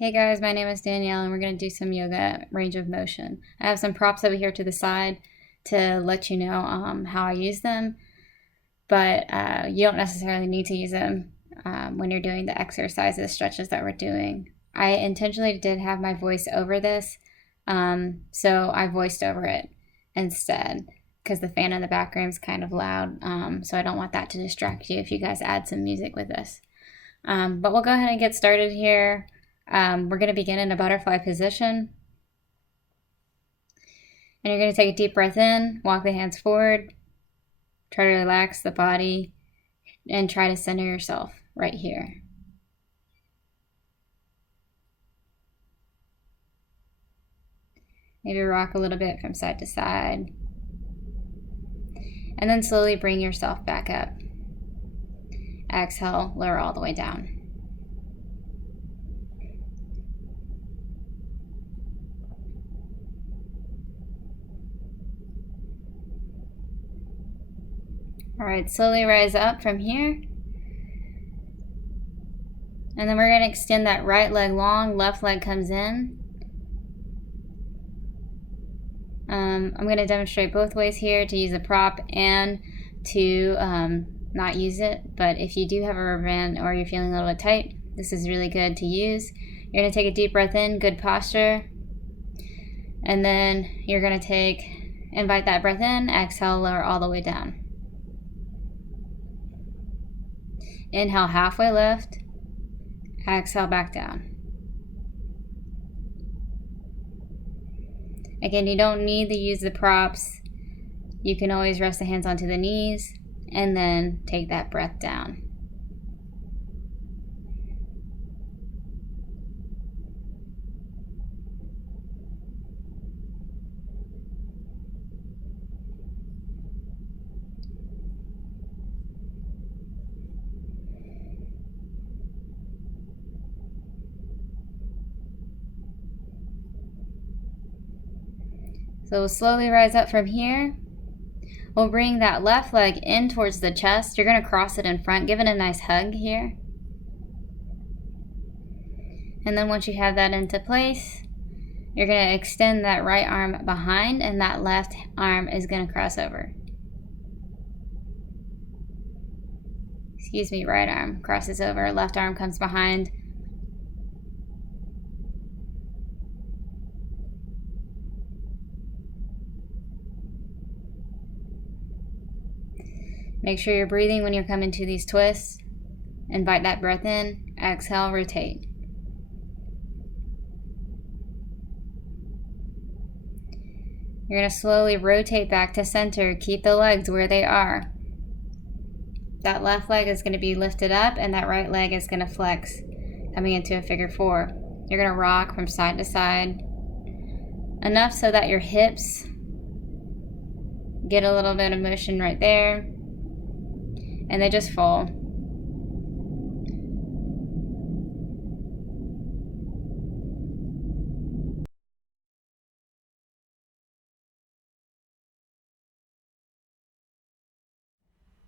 Hey guys, my name is Danielle and we're going to do some yoga range of motion. I have some props over here to the side to let you know how I use them, but you don't necessarily need to use them when you're doing the exercises, stretches that we're doing. I intentionally did have my voice over this, so I voiced over it instead because the fan in the background is kind of loud, so I don't want that to distract you if you guys add some music with this. But we'll go ahead and get started here. We're going to begin in a butterfly position. And you're going to take a deep breath in, walk the hands forward, try to relax the body, and try to center yourself right here. Maybe rock a little bit from side to side. And then slowly bring yourself back up. Exhale, lower all the way down. All right, slowly rise up from here. And then we're going to extend that right leg long, left leg comes in. I'm going to demonstrate both ways here to use a prop and to not use it. But if you do have a rubber band or you're feeling a little bit tight, this is really good to use. You're going to take a deep breath in, good posture. And then you're going to invite that breath in, exhale, lower all the way down. Inhale, halfway lift. Exhale, back down. Again, you don't need to use the props. You can always rest the hands onto the knees and then take that breath down. So we'll slowly rise up from here. We'll bring that left leg in towards the chest. You're going to cross it in front. Give it a nice hug here. And then once you have that into place, you're going to extend that right arm behind and that left arm is going to cross over. Excuse me, right arm crosses over, left arm comes behind. Make sure you're breathing when you're coming to these twists. Invite that breath in, exhale, rotate. You're going to slowly rotate back to center. Keep the legs where they are. That left leg is going to be lifted up and that right leg is going to flex, coming into a figure four. You're going to rock from side to side, enough so that your hips get a little bit of motion right there. And they just fall.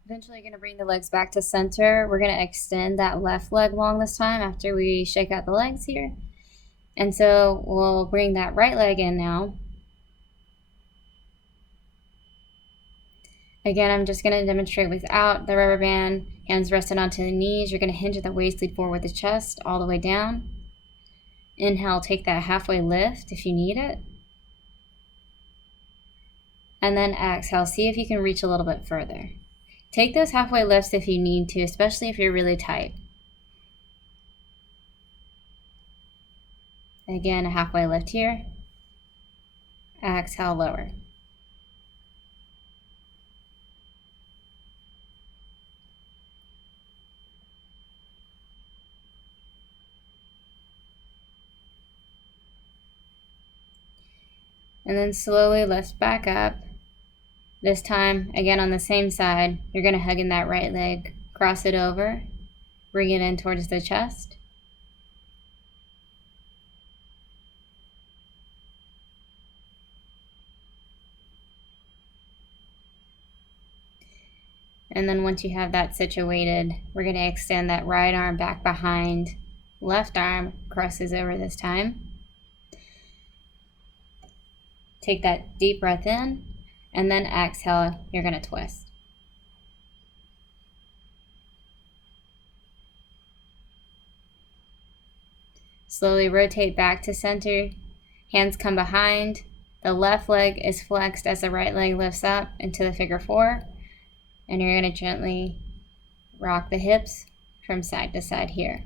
Eventually you're going to bring the legs back to center. We're going to extend that left leg long this time after we shake out the legs here. And so we'll bring that right leg in now. Again, I'm just going to demonstrate without the rubber band, hands rested onto the knees. You're going to hinge at the waist, lead forward with the chest all the way down. Inhale, take that halfway lift if you need it. And then exhale, see if you can reach a little bit further. Take those halfway lifts if you need to, especially if you're really tight. Again, a halfway lift here. Exhale, lower. And then slowly lift back up. This time, again on the same side, you're going to hug in that right leg, cross it over, bring it in towards the chest. And then once you have that situated, we're going to extend that right arm back behind left arm crosses over this time. Take that deep breath in, and then exhale, you're going to twist. Slowly rotate back to center. Hands come behind. The left leg is flexed as the right leg lifts up into the figure 4. And you're going to gently rock the hips from side to side here.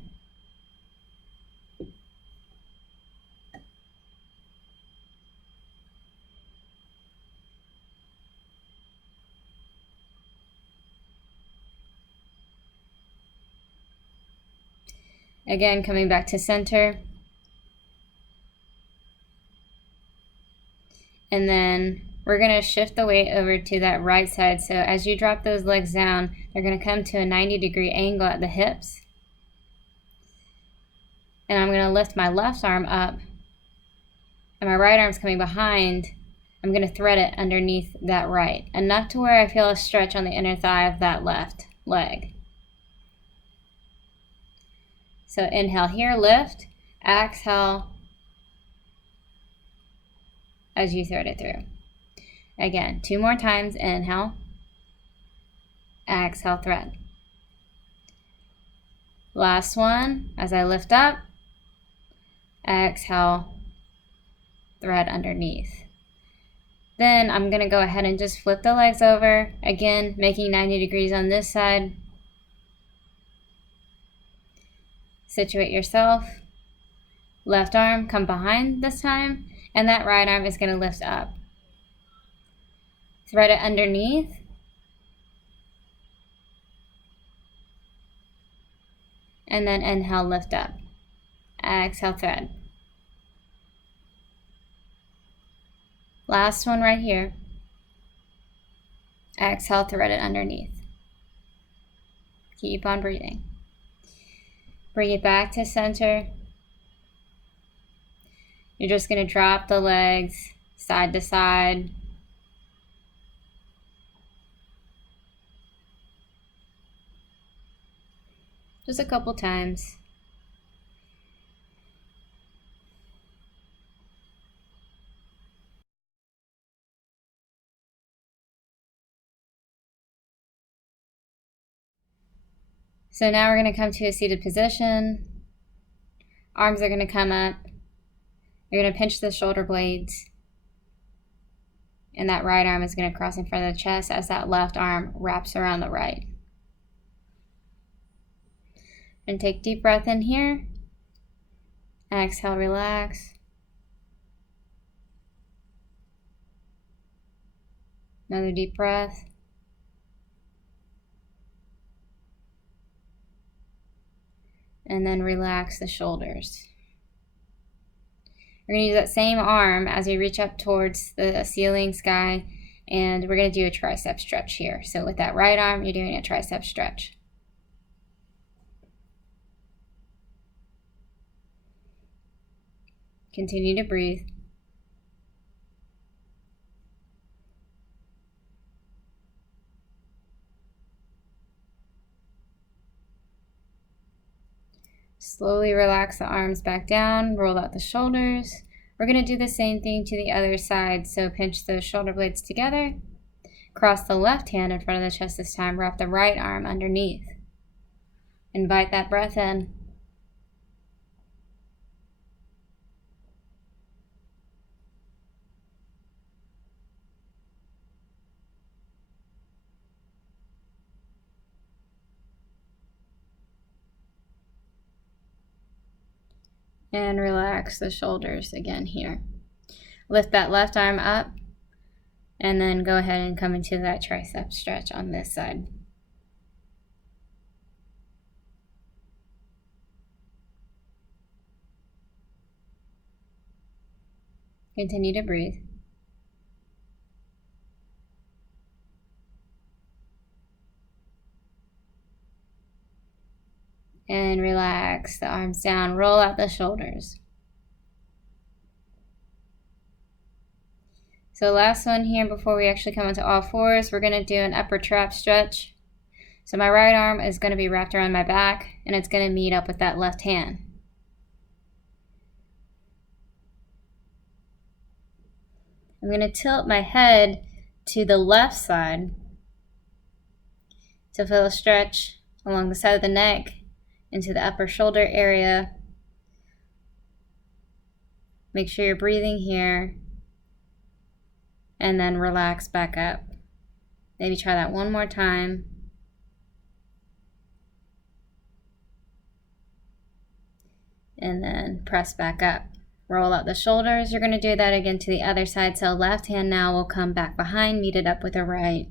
Again, coming back to center. And then we're going to shift the weight over to that right side. So as you drop those legs down, they're going to come to a 90-degree angle at the hips. And I'm going to lift my left arm up. And my right arm's coming behind. I'm going to thread it underneath that right, enough to where I feel a stretch on the inner thigh of that left leg. So inhale here, lift. Exhale as you thread it through. Again, 2 more times. Inhale. Exhale, thread. Last one, as I lift up. Exhale, thread underneath. Then I'm going to go ahead and just flip the legs over. Again, making 90 degrees on this side. Situate yourself. Left arm, come behind this time. And that right arm is going to lift up. Thread it underneath. And then inhale, lift up. Exhale, thread. Last one right here. Exhale, thread it underneath. Keep on breathing. Bring it back to center. You're just going to drop the legs side to side. Just a couple times. So now we're going to come to a seated position. Arms are going to come up. You're going to pinch the shoulder blades. And that right arm is going to cross in front of the chest as that left arm wraps around the right. And take deep breath in here. Exhale, relax. Another deep breath. And then relax the shoulders. We're going to use that same arm as we reach up towards the ceiling, sky, and we're going to do a tricep stretch here. So with that right arm, you're doing a tricep stretch. Continue to breathe. Slowly relax the arms back down, roll out the shoulders. We're going to do the same thing to the other side. So pinch those shoulder blades together. Cross the left hand in front of the chest this time. Wrap the right arm underneath. Invite that breath in. And relax the shoulders again here. Lift that left arm up and then go ahead and come into that tricep stretch on this side. Continue to breathe. And relax the arms down, roll out the shoulders. So last one here before we actually come into all fours, we're going to do an upper trap stretch. So my right arm is going to be wrapped around my back and it's going to meet up with that left hand. I'm going to tilt my head to the left side to feel a stretch along the side of the neck into the upper shoulder area. Make sure you're breathing here, and then relax back up. Maybe try that one more time. And then press back up. Roll out the shoulders. You're going to do that again to the other side. So left hand now will come back behind, meet it up with the right.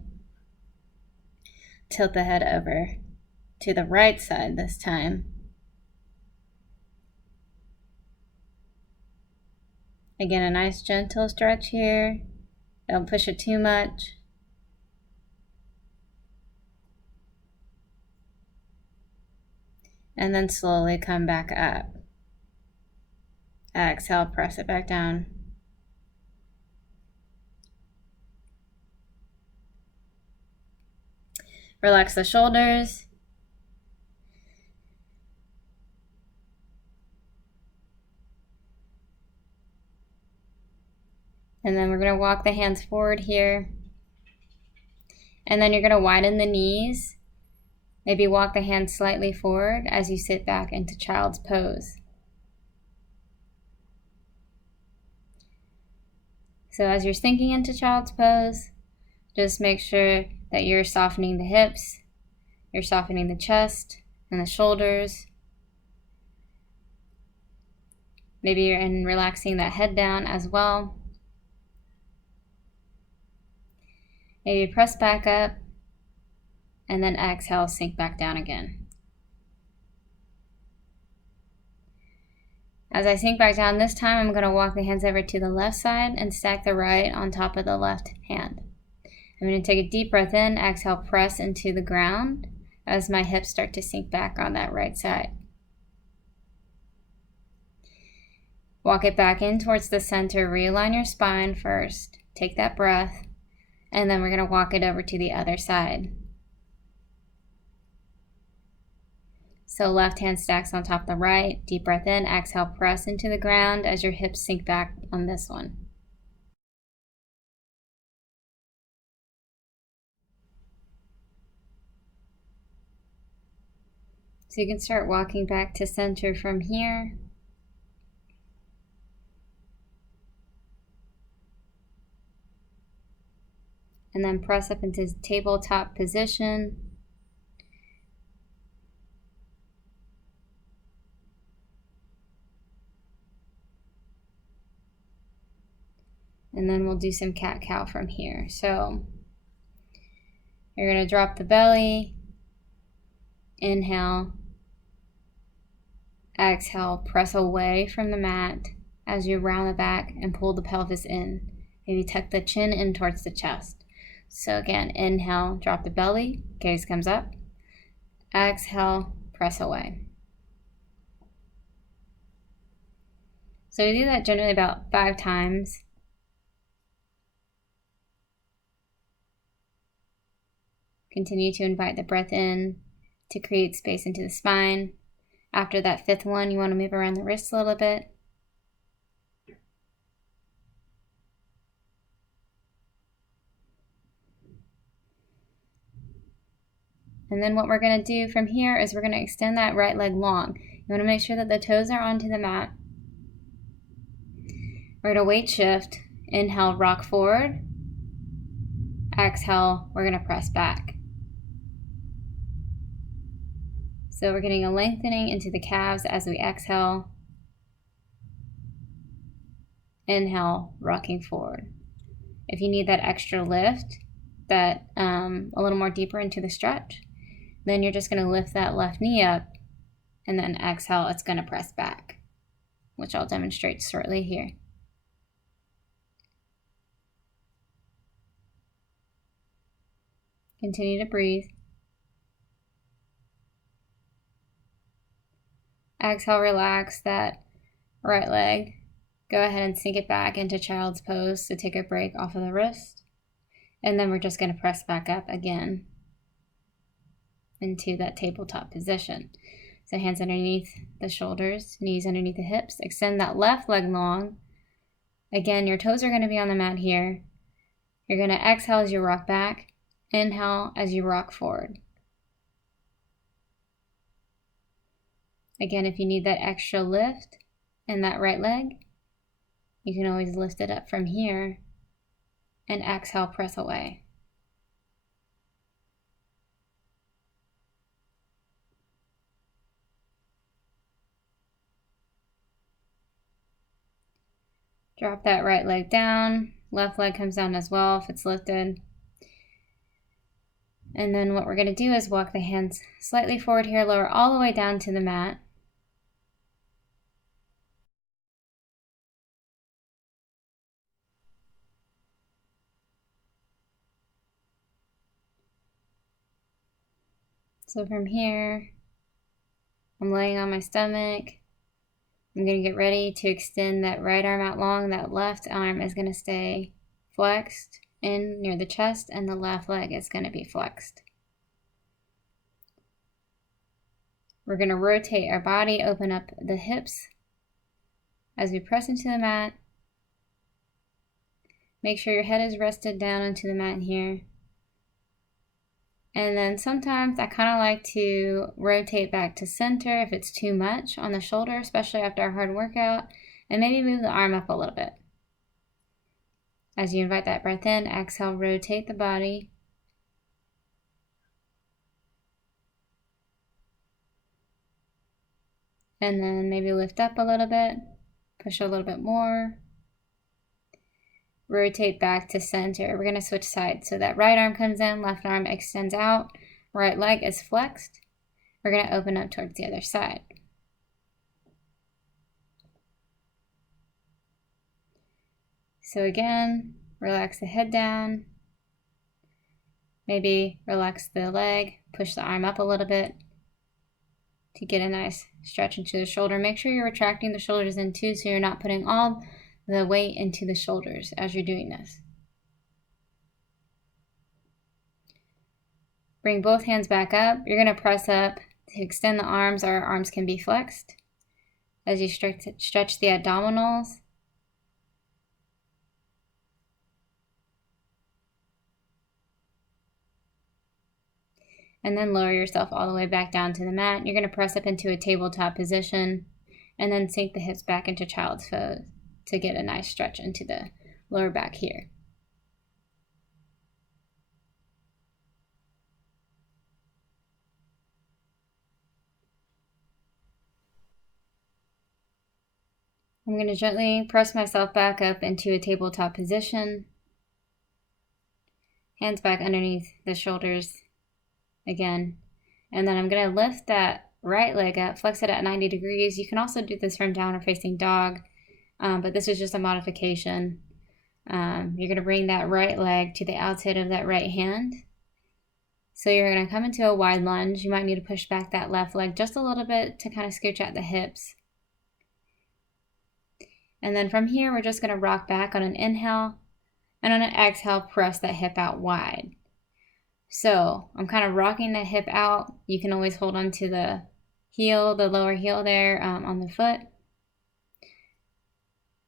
Tilt the head over to the right side this time. Again, a nice gentle stretch here. Don't push it too much. And then slowly come back up. Exhale, press it back down. Relax the shoulders. And then we're going to walk the hands forward here. And then you're going to widen the knees. Maybe walk the hands slightly forward as you sit back into child's pose. So as you're sinking into child's pose, just make sure that you're softening the hips, you're softening the chest and the shoulders. Maybe you're relaxing that head down as well. Maybe press back up and then exhale, sink back down again. As I sink back down this time, I'm going to walk the hands over to the left side and stack the right on top of the left hand. I'm going to take a deep breath in, exhale, press into the ground as my hips start to sink back on that right side. Walk it back in towards the center, realign your spine first, take that breath, and then we're going to walk it over to the other side. So left hand stacks on top of the right, deep breath in, exhale, press into the ground as your hips sink back on this one. So you can start walking back to center from here. And then press up into tabletop position. And then we'll do some cat-cow from here. So you're going to drop the belly, inhale, exhale, press away from the mat as you round the back and pull the pelvis in. Maybe tuck the chin in towards the chest. So again, inhale, drop the belly, gaze comes up, exhale, press away. So we do that generally about 5 times. Continue to invite the breath in to create space into the spine. After that 5th one, you want to move around the wrists a little bit. And then what we're going to do from here is we're going to extend that right leg long. You want to make sure that the toes are onto the mat. We're going to weight shift. Inhale, rock forward. Exhale, we're going to press back. So we're getting a lengthening into the calves as we exhale. Inhale, rocking forward. If you need that extra lift, that a little more deeper into the stretch, then you're just going to lift that left knee up, and then exhale, it's going to press back, which I'll demonstrate shortly here. Continue to breathe. Exhale, relax that right leg. Go ahead and sink it back into child's pose to take a break off of the wrist. And then we're just going to press back up again into that tabletop position. So hands underneath the shoulders, knees underneath the hips. Extend that left leg long. Again, your toes are going to be on the mat here. You're going to exhale as you rock back, inhale as you rock forward. Again, if you need that extra lift in that right leg, you can always lift it up from here and exhale, press away. Drop that right leg down. Left leg comes down as well if it's lifted. And then what we're going to do is walk the hands slightly forward here, lower all the way down to the mat. So from here, I'm laying on my stomach. I'm going to get ready to extend that right arm out long. That left arm is going to stay flexed in near the chest, and the left leg is going to be flexed. We're going to rotate our body, open up the hips as we press into the mat. Make sure your head is rested down onto the mat here. And then sometimes I kind of like to rotate back to center if it's too much on the shoulder, especially after a hard workout, and maybe move the arm up a little bit. As you invite that breath in, exhale, rotate the body. And then maybe lift up a little bit, push a little bit more. Rotate back to center. We're going to switch sides. So that right arm comes in, left arm extends out, right leg is flexed. We're going to open up towards the other side. So again, relax the head down. Maybe relax the leg, push the arm up a little bit to get a nice stretch into the shoulder. Make sure you're retracting the shoulders in too, so you're not putting all the weight into the shoulders as you're doing this. Bring both hands back up. You're going to press up to extend the arms. Our arms can be flexed as you stretch the abdominals. And then lower yourself all the way back down to the mat. You're going to press up into a tabletop position and then sink the hips back into child's pose to get a nice stretch into the lower back here. I'm going to gently press myself back up into a tabletop position. Hands back underneath the shoulders again. And then I'm going to lift that right leg up, flex it at 90 degrees. You can also do this from downward facing dog. But this is just a modification. You're going to bring that right leg to the outside of that right hand. So you're going to come into a wide lunge. You might need to push back that left leg just a little bit to kind of scooch at the hips. And then from here, we're just going to rock back on an inhale, and on an exhale, press that hip out wide. So I'm kind of rocking the hip out. You can always hold on to the heel, the lower heel there on the foot.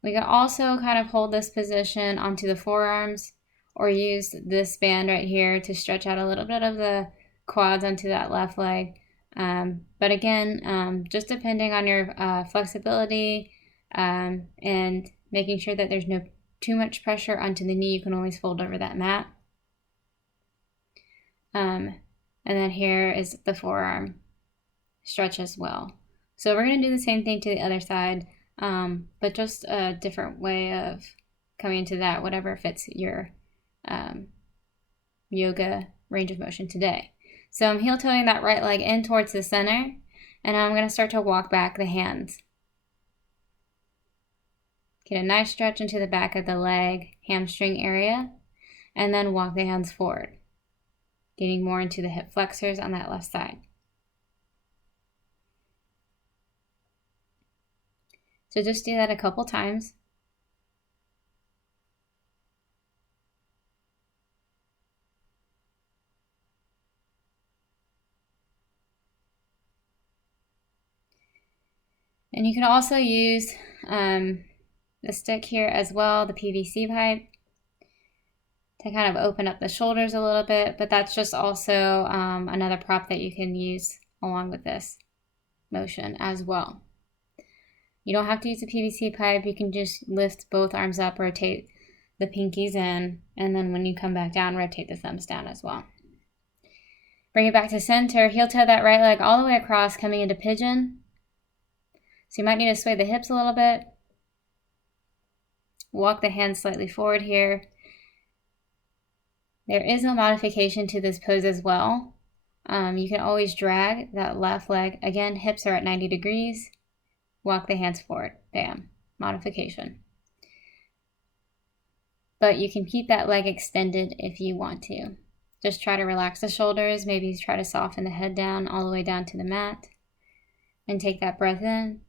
We can also kind of hold this position onto the forearms or use this band right here to stretch out a little bit of the quads onto that left leg. But again, just depending on your flexibility and making sure that there's no too much pressure onto the knee, you can always fold over that mat. And then here is the forearm stretch as well. So we're going to do the same thing to the other side. But just a different way of coming into that, whatever fits your yoga range of motion today. So I'm heel toeing that right leg in towards the center, and I'm going to start to walk back the hands. Get a nice stretch into the back of the leg, hamstring area, and then walk the hands forward, getting more into the hip flexors on that left side. So just do that a couple times. And you can also use the stick here as well, the PVC pipe, to kind of open up the shoulders a little bit, but that's just also another prop that you can use along with this motion as well. You don't have to use a PVC pipe. You can just lift both arms up, rotate the pinkies in, and then when you come back down, rotate the thumbs down as well. Bring it back to center, heel toe that right leg all the way across, coming into pigeon. So you might need to sway the hips a little bit. Walk the hands slightly forward here. There is no modification to this pose as well. You can always drag that left leg. Again, hips are at 90 degrees. Walk the hands forward. Bam. Modification. But you can keep that leg extended if you want to. Just try to relax the shoulders. Maybe try to soften the head down all the way down to the mat. And take that breath in.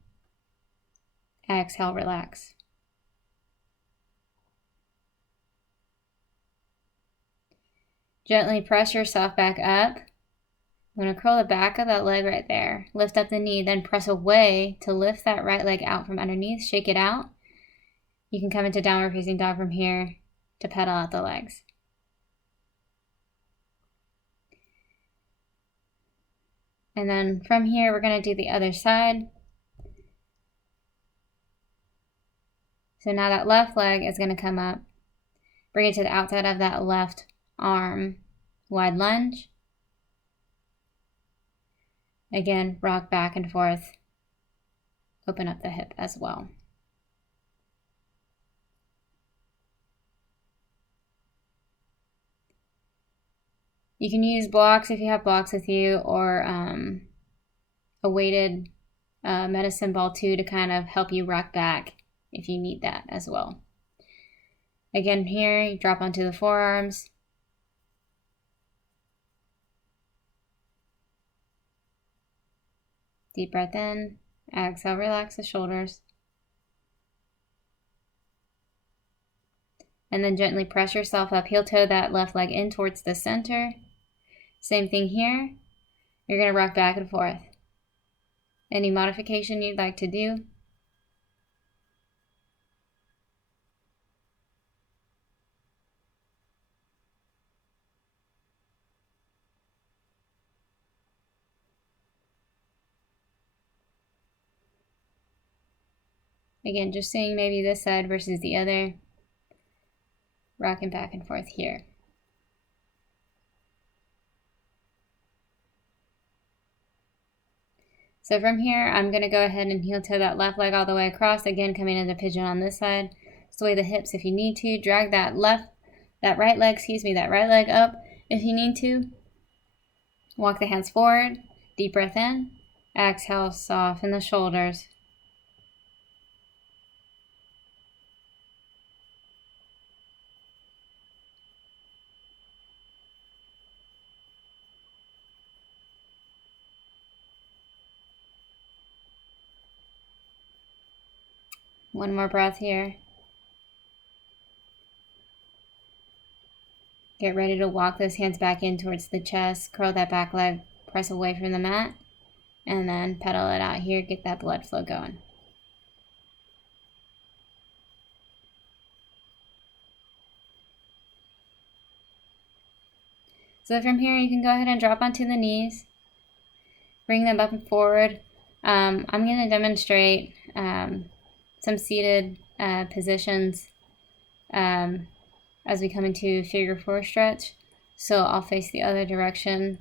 Exhale, relax. Gently press yourself back up. I'm going to curl the back of that leg right there. Lift up the knee, then press away to lift that right leg out from underneath. Shake it out. You can come into downward facing dog from here to pedal out the legs. And then from here, we're going to do the other side. So now that left leg is going to come up. Bring it to the outside of that left arm. Wide lunge. Again, rock back and forth. Open up the hip as well. You can use blocks if you have blocks with you, or a weighted medicine ball too, to kind of help you rock back if you need that as well. Again, here, you drop onto the forearms. Deep breath in. Exhale, relax the shoulders. And then gently press yourself up. Heel toe that left leg in towards the center. Same thing here. You're going to rock back and forth. Any modification you'd like to do? Again, just seeing maybe this side versus the other. Rocking back and forth here. So from here, I'm going to go ahead and heel toe that left leg all the way across. Again, coming into pigeon on this side. Sway the hips if you need to. Drag that right leg up if you need to. Walk the hands forward. Deep breath in. Exhale, soften the shoulders. One more breath here. Get ready to walk those hands back in towards the chest. Curl that back leg, press away from the mat, and then pedal it out here. Get that blood flow going. So from here, you can go ahead and drop onto the knees. Bring them up and forward. I'm going to demonstrate some seated positions as we come into figure 4 stretch. So I'll face the other direction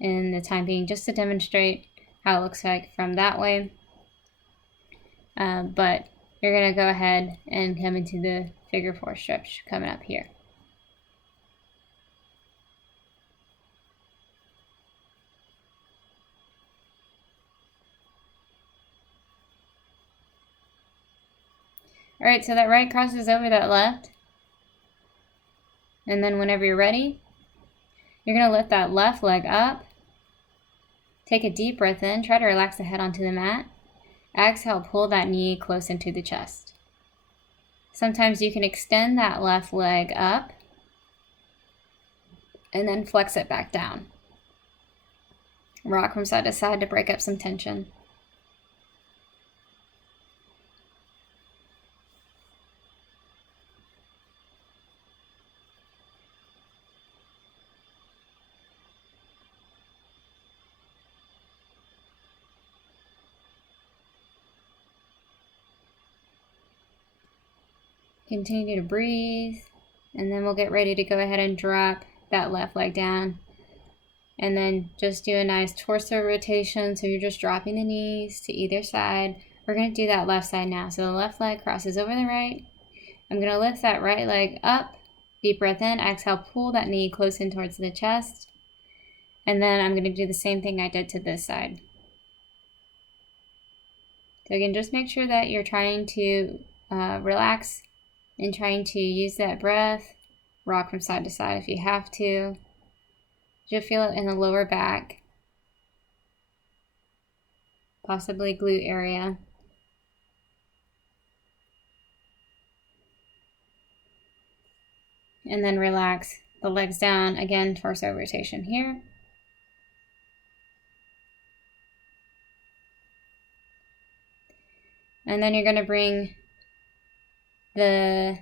in the time being, just to demonstrate how it looks like from that way. But you're going to go ahead and come into the figure 4 stretch coming up here. All right, so that right crosses over that left. And then whenever you're ready, you're going to lift that left leg up. Take a deep breath in. Try to relax the head onto the mat. Exhale, pull that knee close into the chest. Sometimes you can extend that left leg up and then flex it back down. Rock from side to side to break up some tension. Continue to breathe, and then we'll get ready to go ahead and drop that left leg down. And then just do a nice torso rotation, so you're just dropping the knees to either side. We're going to do that left side now. So the left leg crosses over the right. I'm going to lift that right leg up. Deep breath in, exhale, pull that knee close in towards the chest. And then I'm going to do the same thing I did to this side. So again, just make sure that you're trying to relax and trying to use that breath. Rock from side to side if you have to. You'll feel it in the lower back, possibly glute area. And then relax the legs down. Again, torso rotation here. And then you're going to bring the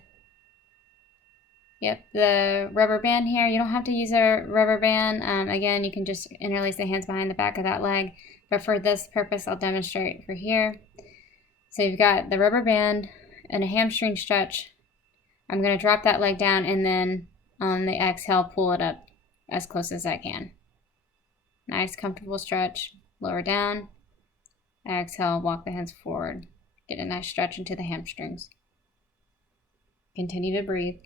rubber band here. You don't have to use a rubber band. Again, you can just interlace the hands behind the back of that leg. But for this purpose, I'll demonstrate for here. So you've got the rubber band and a hamstring stretch. I'm going to drop that leg down, and then on the exhale, pull it up as close as I can. Nice, comfortable stretch. Lower down. Exhale, walk the hands forward. Get a nice stretch into the hamstrings. Continue to breathe.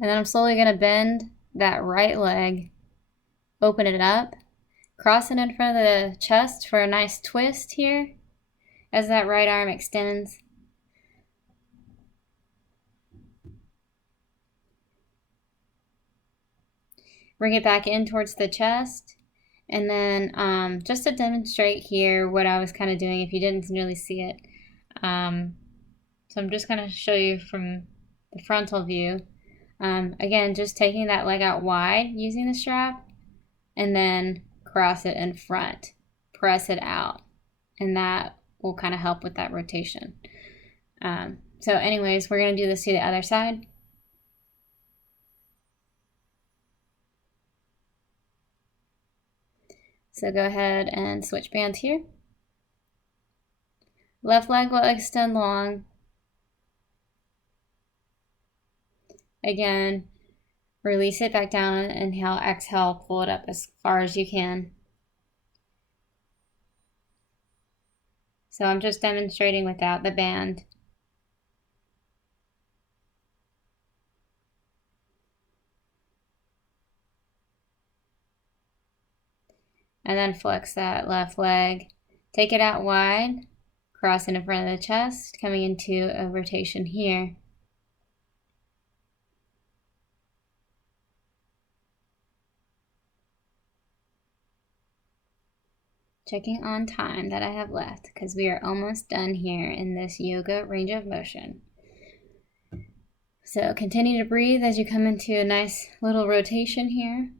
And then I'm slowly going to bend that right leg, open it up, cross it in front of the chest for a nice twist here as that right arm extends. Bring it back in towards the chest. And then just to demonstrate here what I was kind of doing if you didn't really see it. So I'm just going to show you from the frontal view. Again, just taking that leg out wide using the strap, and then cross it in front, press it out, and that will kind of help with that rotation. So anyways, we're going to do this to the other side. So go ahead and switch bands here. Left leg will extend long. Again, release it back down, inhale, exhale, pull it up as far as you can. So I'm just demonstrating without the band. And then flex that left leg. Take it out wide, cross it in front of the chest, coming into a rotation here. Checking on time that I have left, because we are almost done here in this yoga range of motion. So continue to breathe as you come into a nice little rotation here.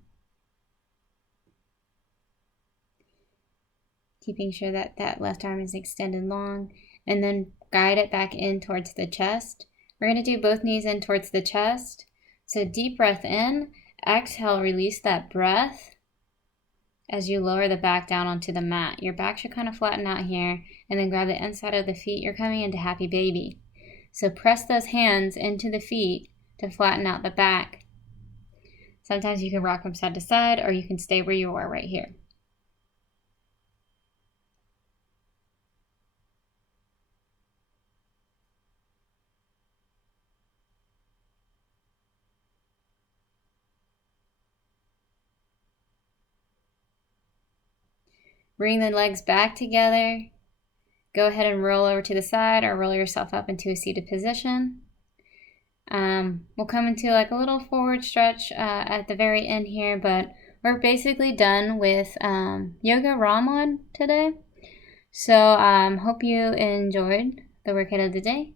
Keeping sure that that left arm is extended long, and then guide it back in towards the chest. We're going to do both knees in towards the chest. So deep breath in, exhale, release that breath as you lower the back down onto the mat. Your back should kind of flatten out here, and then grab the inside of the feet. You're coming into happy baby. So press those hands into the feet to flatten out the back. Sometimes you can rock from side to side, or you can stay where you are right here. Bring the legs back together. Go ahead and roll over to the side or roll yourself up into a seated position. We'll come into like a little forward stretch at the very end here, but we're basically done with yoga ROM today. So hope you enjoyed the workout of the day,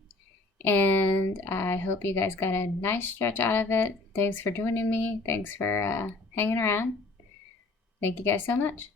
and I hope you guys got a nice stretch out of it. Thanks for joining me. Thanks for hanging around. Thank you guys so much.